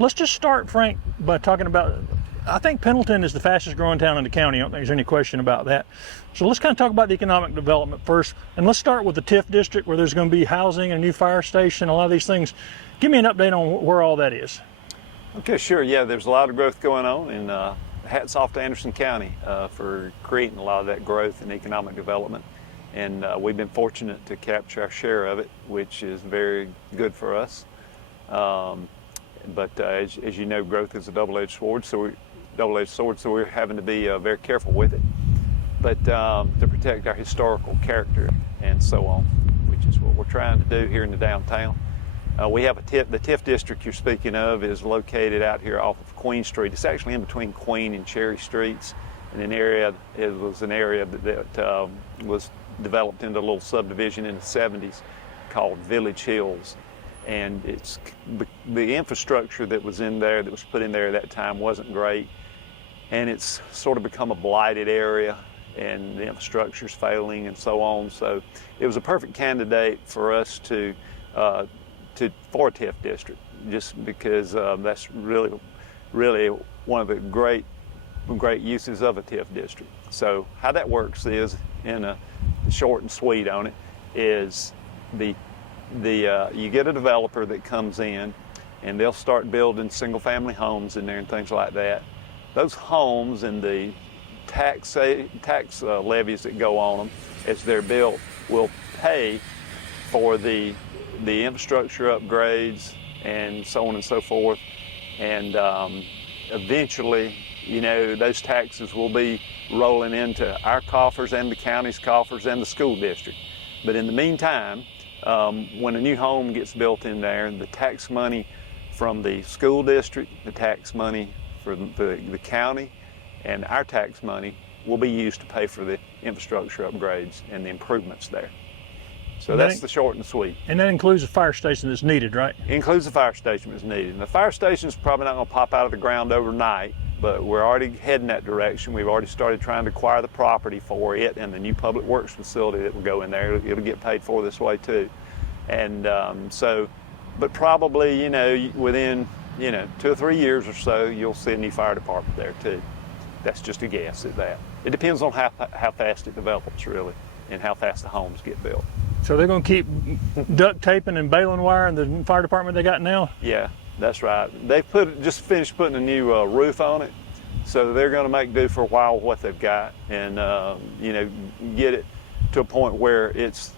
Let's just start, Frank, by talking about, I think Pendleton is the fastest growing town in the county. I don't think there's any question about that. So let's kind of talk about the economic development first. And let's start with the TIF district, where there's going to be housing, a new fire station, a lot of these things. Give me an update on where all that is. Okay, sure. Yeah, there's a lot of growth going on, and hats off to Anderson County for creating a lot of that growth and economic development. And we've been fortunate to capture our share of it, which is very good for us. But as you know, growth is a double-edged sword, so we're having to be very careful with it. But to protect our historical character and so on, which is what we're trying to do here in the downtown. We have the TIF district you're speaking of is located out here off of Queen Street. It's actually in between Queen and Cherry Streets, and it was an area that was developed into a little subdivision in the 70s called Village Hills. And it's the infrastructure that was in there, that was put in there at that time, wasn't great, and it's sort of become a blighted area, and the infrastructure's failing and so on. So it was a perfect candidate for us for a TIF district, just because that's really one of the great uses of a TIF district. So how that works is, in a short and sweet on it, is you get a developer that comes in, and they'll start building single-family homes in there and things like that. Those homes and the tax levies that go on them as they're built will pay for the infrastructure upgrades and so on and so forth. And eventually, those taxes will be rolling into our coffers and the county's coffers and the school district. But in the meantime, when a new home gets built in there, the tax money from the school district, the tax money from the county, and our tax money will be used to pay for the infrastructure upgrades and the improvements there. So that's the short and sweet. And that includes a fire station that's needed, right? It includes a fire station that's needed. And the fire station's probably not going to pop out of the ground overnight, but we're already heading that direction. We've already started trying to acquire the property for it and the new public works facility that will go in there. It'll get paid for this way too. And but probably, within, 2 or 3 years or so, you'll see a new fire department there too. That's just a guess at that. It depends on how fast it develops, really, and how fast the homes get built. So they're going to keep duct taping and baling wire in the fire department they got now? Yeah, that's right. They just finished putting a new roof on it, so they're going to make do for a while with what they've got, and get it to a point where it's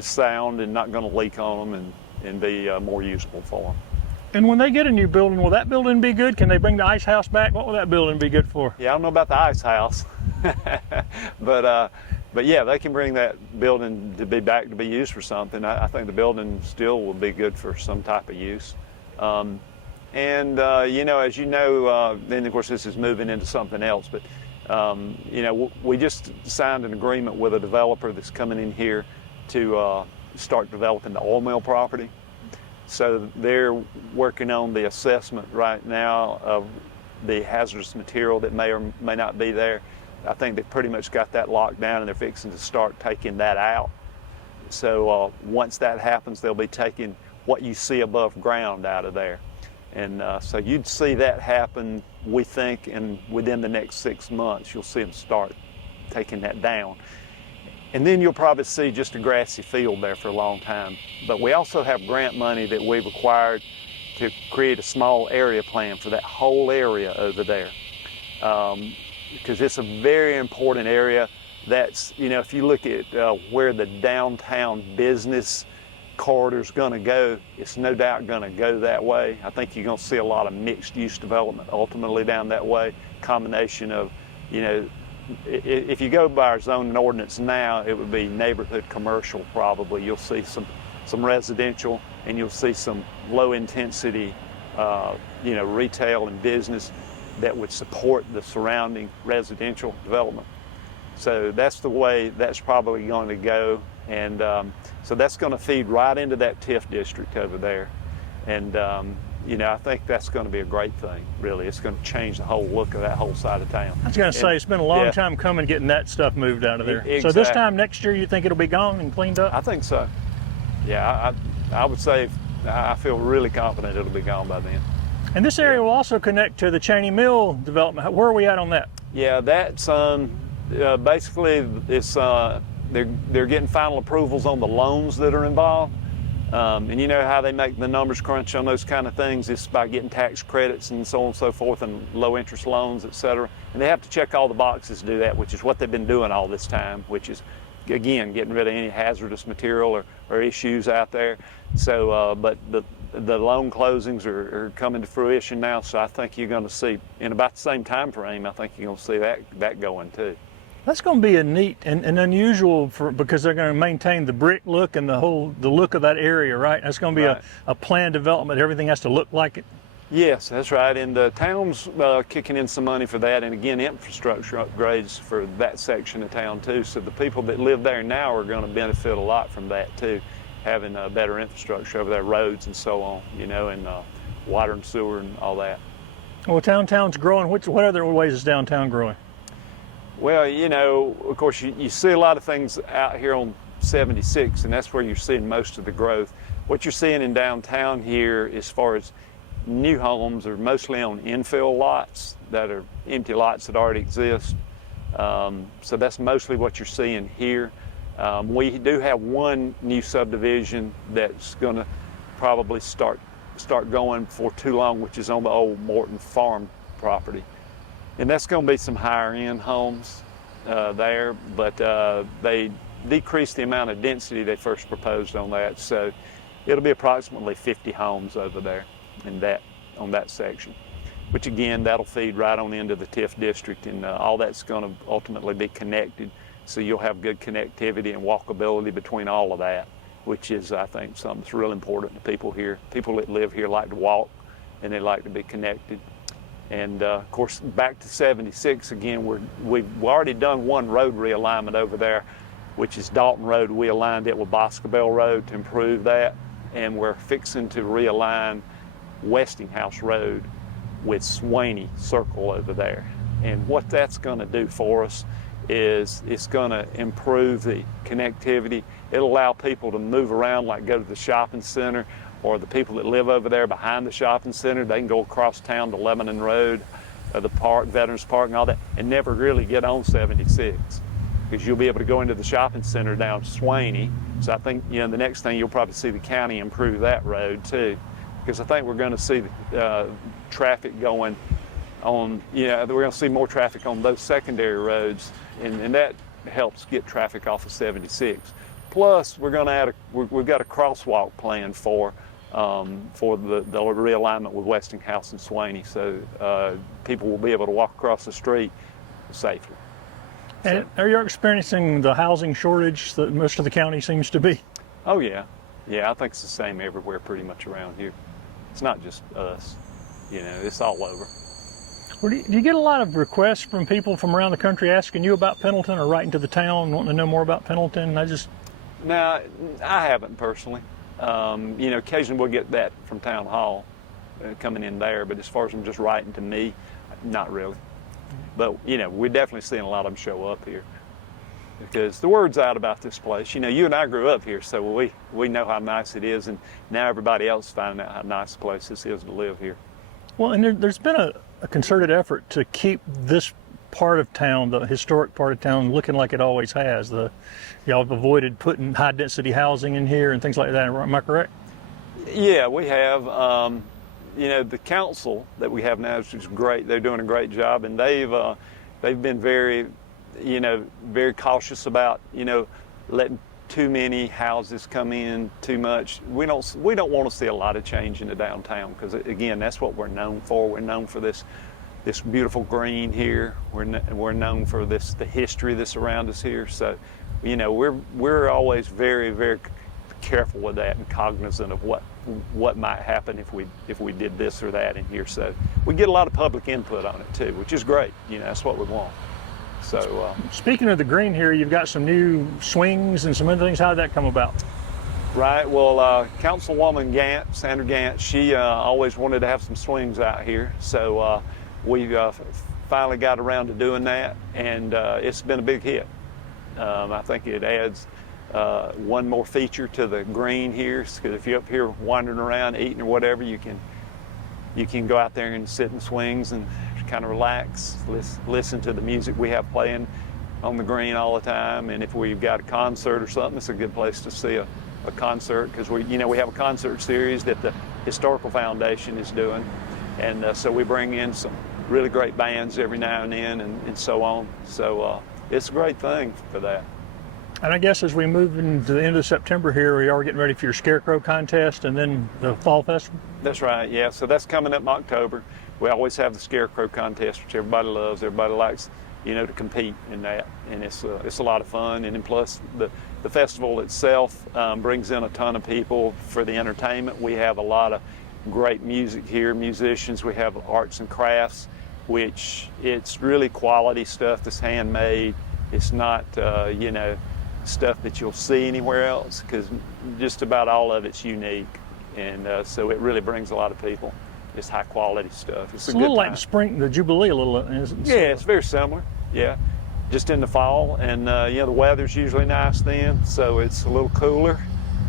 sound and not going to leak on them, and be more usable for them. And when they get a new building, will that building be good? Can they bring the ice house back? What will that building be good for? Yeah, I don't know about the ice house, but yeah, they can bring that building to be back to be used for something. I think the building still will be good for some type of use. As you know, then of course this is moving into something else, but we just signed an agreement with a developer that's coming in here to start developing the oil mill property. So they're working on the assessment right now of the hazardous material that may or may not be there. I think they've pretty much got that locked down, and they're fixing to start taking that out. So once that happens, they'll be taking what you see above ground out of there. And so you'd see that happen, we think, and within the next 6 months, you'll see them start taking that down. And then you'll probably see just a grassy field there for a long time. But we also have grant money that we've acquired to create a small area plan for that whole area over there. Because it's a very important area. That's, if you look at where the downtown business corridor's going to go, it's no doubt going to go that way. I think you're going to see a lot of mixed-use development ultimately down that way. Combination of, if you go by our zoning ordinance now, it would be neighborhood commercial probably. You'll see some residential, and you'll see some low-intensity, retail and business that would support the surrounding residential development. So that's the way that's probably going to go. And so that's going to feed right into that TIF district over there. And, I think that's going to be a great thing, really. It's going to change the whole look of that whole side of town. I was going to say, it's been a long time coming getting that stuff moved out of there. Exactly. So this time next year, you think it'll be gone and cleaned up? I think so. Yeah, I would say I feel really confident it'll be gone by then. And this area will also connect to the Cheney Mill development. Where are we at on that? Yeah, that's basically it's they're getting final approvals on the loans that are involved. And you know how they make the numbers crunch on those kind of things. It's by getting tax credits and so on and so forth, and low interest loans, et cetera. And they have to check all the boxes to do that, which is what they've been doing all this time, which is, again, getting rid of any hazardous material or issues out there. So, but the loan closings are coming to fruition now, so I think you're going to see, in about the same time frame, I think you're going to see that going too. That's going to be a neat and unusual because they're going to maintain the brick look and the look of that area, right? That's going to be a planned development. Everything has to look like it. Yes, that's right. And the town's kicking in some money for that, and again, infrastructure upgrades for that section of town too. So the people that live there now are going to benefit a lot from that too, having better infrastructure over there, roads and so on, you know, and water and sewer and all that. Well, downtown's growing. What other ways is downtown growing? Well, you know, of course, you see a lot of things out here on 76, and that's where you're seeing most of the growth. What you're seeing in downtown here, as far as new homes, are mostly on infill lots that are empty lots that already exist. So that's mostly what you're seeing here. We do have one new subdivision that's going to probably start going for too long, which is on the old Morton Farm property. And that's going to be some higher end homes there, but they decreased the amount of density they first proposed on that. So it'll be approximately 50 homes over there on that section, which again, that'll feed right on into the TIF district, and all that's going to ultimately be connected. So you'll have good connectivity and walkability between all of that, which is, I think, something that's real important to people here. People that live here like to walk and they like to be connected. And of course, back to 76 again, we've already done one road realignment over there, which is Dalton Road. We aligned it with Boscobel Road to improve that, and we're fixing to realign Westinghouse Road with Swaney Circle over there. And what that's going to do for us is it's going to improve the connectivity. It'll allow people to move around, like go to the shopping center, or the people that live over there behind the shopping center, they can go across town to Lebanon Road, the park, Veterans Park and all that, and never really get on 76. Because you'll be able to go into the shopping center down Swaney. So I think, you know, the next thing you'll probably see the county improve that road too. Because I think we're going to see traffic going on, you know, we're going to see more traffic on those secondary roads, and that helps get traffic off of 76. Plus, we're going to add we've got a crosswalk planned for the realignment with Westinghouse and Swaney, so people will be able to walk across the street safely. And are you experiencing the housing shortage that most of the county seems to be? Oh yeah, I think it's the same everywhere pretty much around here. It's not just us, you know, it's all over. Well, do you get a lot of requests from people from around the country asking you about Pendleton, or writing to the town wanting to know more about Pendleton? No, I haven't personally. You know, occasionally we'll get that from town hall coming in there, but as far as them just writing to me, not really. But, you know, we're definitely seeing a lot of them show up here because the word's out about this place. You know, you and I grew up here, so we know how nice it is, and now everybody else is finding out how nice a place this is to live here. Well, and there's been a concerted effort to keep this part of town, the historic part of town, looking like it always has. Y'all have avoided putting high density housing in here and things like that. Am I correct? Yeah, we have. You know, the council that we have now is just great. They're doing a great job, and they've been very, you know, very cautious about, you know, letting too many houses come in too much. We don't want to see a lot of change in the downtown because, again, that's what we're known for. We're known for this beautiful green here. We're known for the history that's around us here. So, you know, we're always very, very careful with that and cognizant of what might happen if we did this or that in here. So we get a lot of public input on it too, which is great. You know, that's what we want. So speaking of the green here, you've got some new swings and some other things. How did that come about? Right. Well, Councilwoman Gant, Sandra Gant, she always wanted to have some swings out here. So we finally got around to doing that, and it's been a big hit. I think it adds one more feature to the green here, because if you're up here wandering around eating or whatever, you can you can go out there and sit in swings and kind of relax, listen to the music we have playing on the green all the time. And if we've got a concert or something, it's a good place to see a concert, because we have a concert series that the Historical Foundation is doing. And so we bring in some really great bands every now and then and so on. So it's a great thing for that. And I guess as we move into the end of September here, we are getting ready for your Scarecrow contest and then the Fall Festival? That's right, yeah. So that's coming up in October. We always have the Scarecrow contest, which everybody loves. Everybody likes, to compete in that. And it's a lot of fun. And then plus the festival itself brings in a ton of people for the entertainment. We have a lot of great music here, musicians. We have arts and crafts, which it's really quality stuff that's handmade. It's not, stuff that you'll see anywhere else, because just about all of it's unique. And so it really brings a lot of people. It's high quality stuff. It's a little good like time. the Jubilee a little, isn't it? Yeah, it's very similar. Yeah, just in the fall, and the weather's usually nice then, so it's a little cooler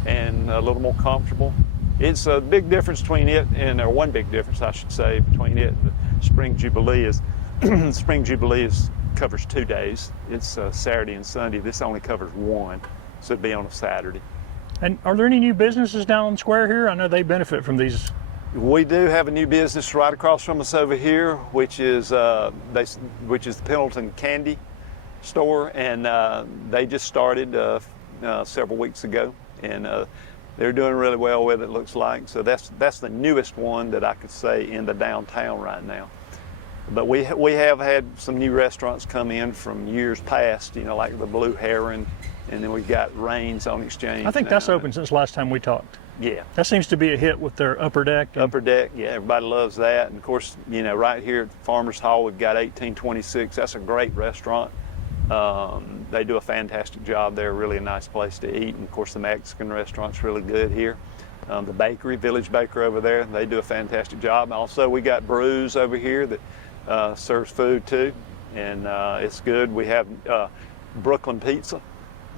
and a little more comfortable. It's a big difference between it or one big difference, I should say, between it and the Spring Jubilee is Spring Jubilee covers 2 days. It's Saturday and Sunday. This only covers one, so it'd be on a Saturday. And are there any new businesses down on the square here? I know they benefit from these. We do have a new business right across from us over here, which is the Pendleton Candy Store, and they just started several weeks ago, and they're doing really well with it, looks like. So that's the newest one that I could say in the downtown right now. But we have had some new restaurants come in from years past, like the Blue Heron, and then we've got Rains on Exchange. I think that's open since last time we talked. Yeah. That seems to be a hit with their upper deck. Upper deck, yeah, everybody loves that. And of course, right here at Farmers Hall, we've got 1826. That's a great restaurant. They do a fantastic job there, really a nice place to eat. And of course, the Mexican restaurant's really good here. The bakery, Village Baker over there, they do a fantastic job. Also, we got Brews over here that serves food too, and it's good. We have Brooklyn Pizza,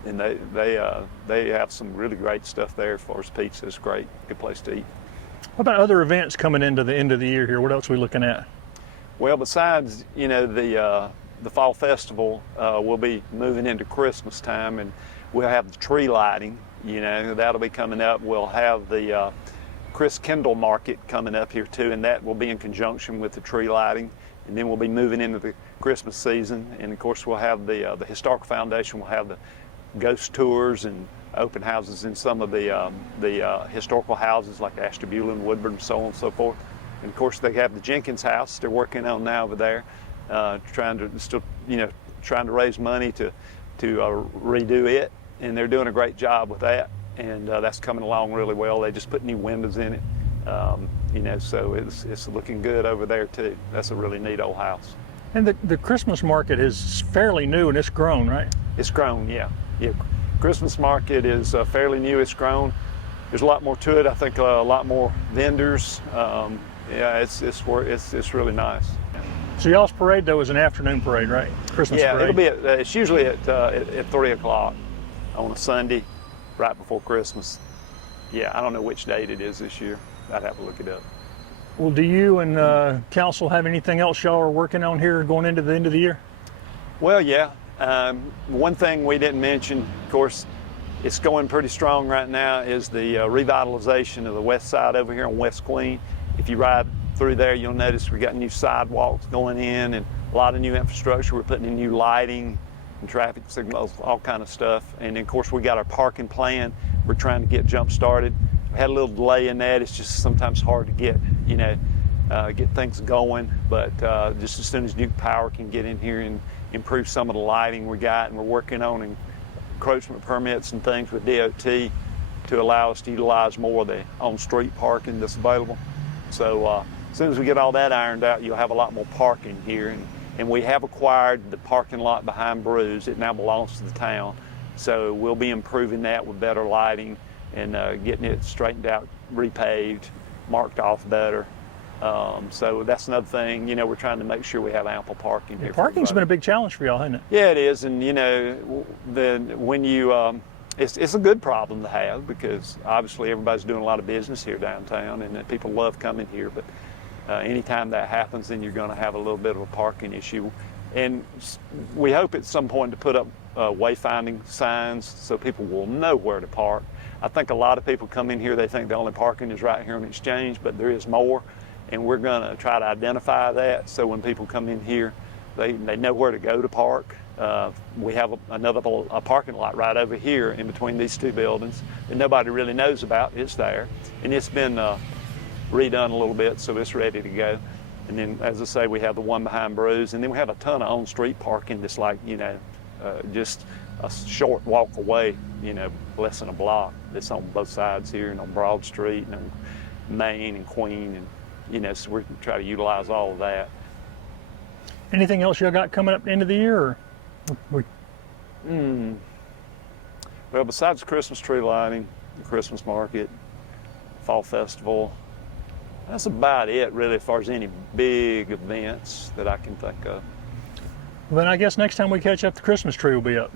and they have some really great stuff there as far as pizza. It's great, good place to eat. What about other events coming into the end of the year here? What else are we looking at? Well, besides the Fall Festival, we'll be moving into Christmas time, and we'll have the tree lighting. That'll be coming up. We'll have the Chris Kendall Market coming up here too, and that will be in conjunction with the tree lighting. And then we'll be moving into the Christmas season, and of course we'll have the Historical Foundation will have the ghost tours and open houses in some of the historical houses like Ashtabula, Woodburn, and so on and so forth. And of course they have the Jenkins House they're working on now over there, trying to raise money to redo it, and they're doing a great job with that, and that's coming along really well. They just put new windows in it. So it's looking good over there too. That's a really neat old house. And the Christmas market is fairly new and it's grown, right? It's grown, yeah. Christmas market is fairly new. It's grown. There's a lot more to it. I think a lot more vendors. It's really nice. So y'all's parade though is an afternoon parade, right? Christmas parade. It'll be it's usually at 3:00 on a Sunday, right before Christmas. Yeah, I don't know which date it is this year. I'd have to look it up. Well, do you and council have anything else y'all are working on here going into the end of the year? Well, yeah. One thing we didn't mention, of course, it's going pretty strong right now, is the revitalization of the west side over here on West Queen. If you ride through there, you'll notice we got new sidewalks going in and a lot of new infrastructure. We're putting in new lighting and traffic signals, all kind of stuff. And then, of course, we got our parking plan. We're trying to get jump started. We had a little delay in that. It's just sometimes hard to get things going. But just as soon as Duke Power can get in here and improve some of the lighting we got, and we're working on encroachment permits and things with DOT to allow us to utilize more of the on-street parking that's available. So as soon as we get all that ironed out, you'll have a lot more parking here. And we have acquired the parking lot behind Brews. It now belongs to the town. So we'll be improving that with better lighting and getting it straightened out, repaved, marked off better. So that's another thing. We're trying to make sure we have ample parking here. Parking's been a big challenge for y'all, hasn't it? Yeah, it is. And when you it's a good problem to have, because obviously everybody's doing a lot of business here downtown, and people love coming here. But Anytime that happens, then you're going to have a little bit of a parking issue. And we hope at some point to put up wayfinding signs so people will know where to park. I think a lot of people come in here, they think the only parking is right here on Exchange, but there is more. And we're going to try to identify that so when people come in here, they know where to go to park. We have a parking lot right over here in between these two buildings that nobody really knows about. It's there. And it's been redone a little bit, so it's ready to go. And then, as I say, we have the one behind Brews, and then we have a ton of on-street parking that's like, just a short walk away, less than a block. That's on both sides here and on Broad Street and on Main and Queen, and so we're try to utilize all of that. Anything else y'all got coming up at the end of the year? Well, besides Christmas tree lighting, the Christmas market, fall festival, that's about it, really, as far as any big events that I can think of. Well, then I guess next time we catch up, the Christmas tree will be up.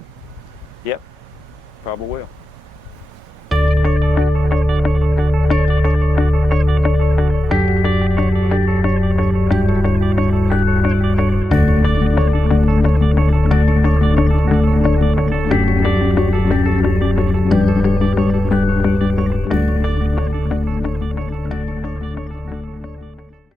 Yep, probably will.